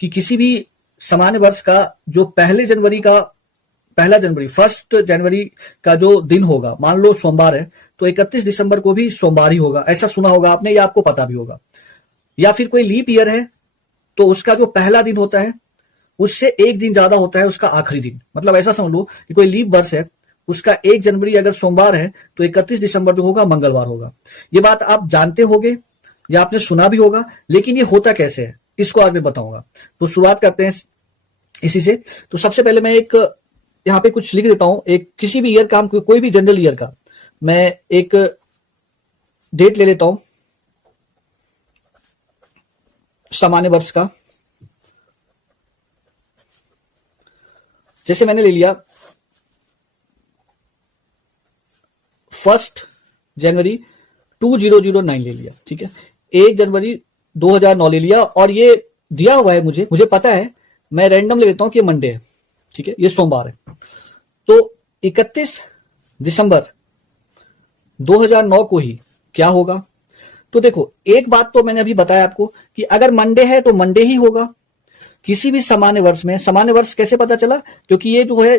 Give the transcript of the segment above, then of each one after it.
कि किसी भी सामान्य वर्ष का जो पहला जनवरी 1 जनवरी का जो दिन होगा, मान लो सोमवार है तो 31 दिसंबर को भी सोमवार ही होगा। ऐसा सुना होगा आपने या आपको पता भी होगा। या फिर कोई लीप ईयर है तो उसका जो पहला दिन होता है उससे एक दिन ज्यादा होता है उसका आखिरी दिन। मतलब ऐसा समझ लो कि कोई लीप वर्ष है, उसका 1 जनवरी अगर सोमवार है तो 31 दिसंबर जो होगा मंगलवार होगा। ये बात आप जानते होंगे या आपने सुना भी होगा, लेकिन ये होता कैसे है इसको आज मैं बताऊंगा। तो शुरुआत करते हैं इसी से। तो सबसे पहले मैं एक यहाँ पे कुछ लिख देता हूं, एक किसी भी ईयर का, हम कोई भी जनरल ईयर का मैं एक डेट ले लेता हूं सामान्य वर्ष का। जैसे मैंने ले लिया 1 जनवरी 2009 ले लिया, ठीक है। 1 जनवरी 2009 ले लिया और ये दिया हुआ है मुझे पता है, मैं रैंडम ले लेता हूं कि ये मंडे है, ठीक है, ये सोमवार है। तो 31 दिसंबर 2009 को ही क्या होगा। तो देखो, एक बात तो मैंने अभी बताया आपको कि अगर मंडे है तो मंडे ही होगा किसी भी सामान्य वर्ष में। सामान्य वर्ष कैसे पता चला, क्योंकि ये जो है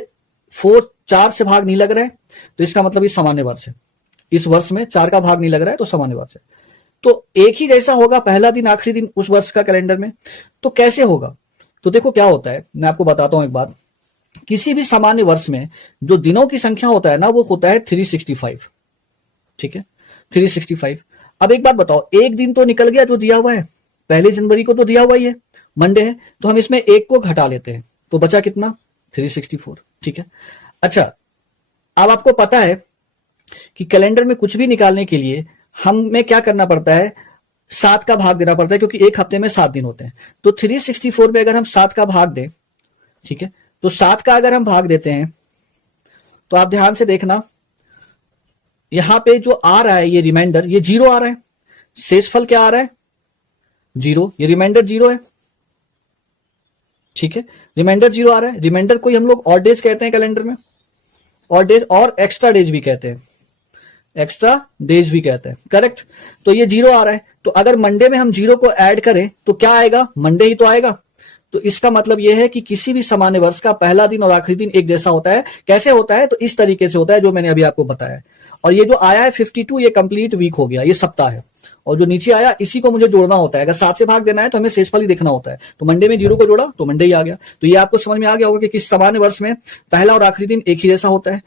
4 से भाग नहीं लग रहा है, तो इसका मतलब ये सामान्य वर्ष है। इस वर्ष में 4 का भाग नहीं लग रहा है तो सामान्य वर्ष है। तो एक ही जैसा होगा पहला दिन आखिरी दिन उस वर्ष का कैलेंडर में। तो कैसे होगा, तो देखो क्या होता है, मैं आपको बताता हूं एक बात। किसी भी सामान्य वर्ष में जो दिनों की संख्या होता है ना, वो होता है 365, ठीक है, 365। अब एक बात बताओ, एक दिन तो निकल गया जो दिया हुआ है, 1 जनवरी को तो दिया हुआ ही है, मंडे है, तो हम इसमें एक को घटा लेते हैं तो बचा कितना, 364, ठीक है। अच्छा, अब आपको पता है कि कैलेंडर में कुछ भी निकालने के लिए हमें क्या करना पड़ता है, 7 का भाग देना पड़ता है, क्योंकि एक हफ्ते में 7 दिन होते हैं। तो 364 में अगर हम 7 का भाग दें, ठीक है, तो 7 का अगर हम भाग देते हैं तो आप ध्यान से देखना, यहां पे जो आ रहा है ये रिमाइंडर, ये 0 आ रहा है। शेषफल क्या आ रहा है, 0, ये रिमाइंडर 0 है, ठीक है, रिमाइंडर 0 आ रहा है। रिमाइंडर कोई हम लोग ऑड डेज कहते हैं कैलेंडर में, ऑड डेज और एक्स्ट्रा डेज भी कहते हैं, एक्स्ट्रा डेज भी कहते हैं, करेक्ट। तो ये 0 आ रहा है, तो अगर मंडे में हम 0 को ऐड करें तो क्या आएगा, मंडे ही तो आएगा। तो इसका मतलब यह है कि किसी भी सामान्य वर्ष का पहला दिन और आखिरी दिन एक जैसा होता है। कैसे होता है, तो इस तरीके से होता है जो मैंने अभी आपको बताया। और ये जो आया है 52, ये कंप्लीट वीक हो गया, ये सप्ताह है। और जो नीचे आया इसी को मुझे जोड़ना होता है। अगर 7 से भाग देना है तो हमें शेषफल ही देखना होता है। तो मंडे में 0 को जोड़ा तो मंडे ही आ गया। तो ये आपको समझ में आ गया होगा कि किस सामान्य वर्ष में पहला और आखिरी दिन एक ही जैसा होता है।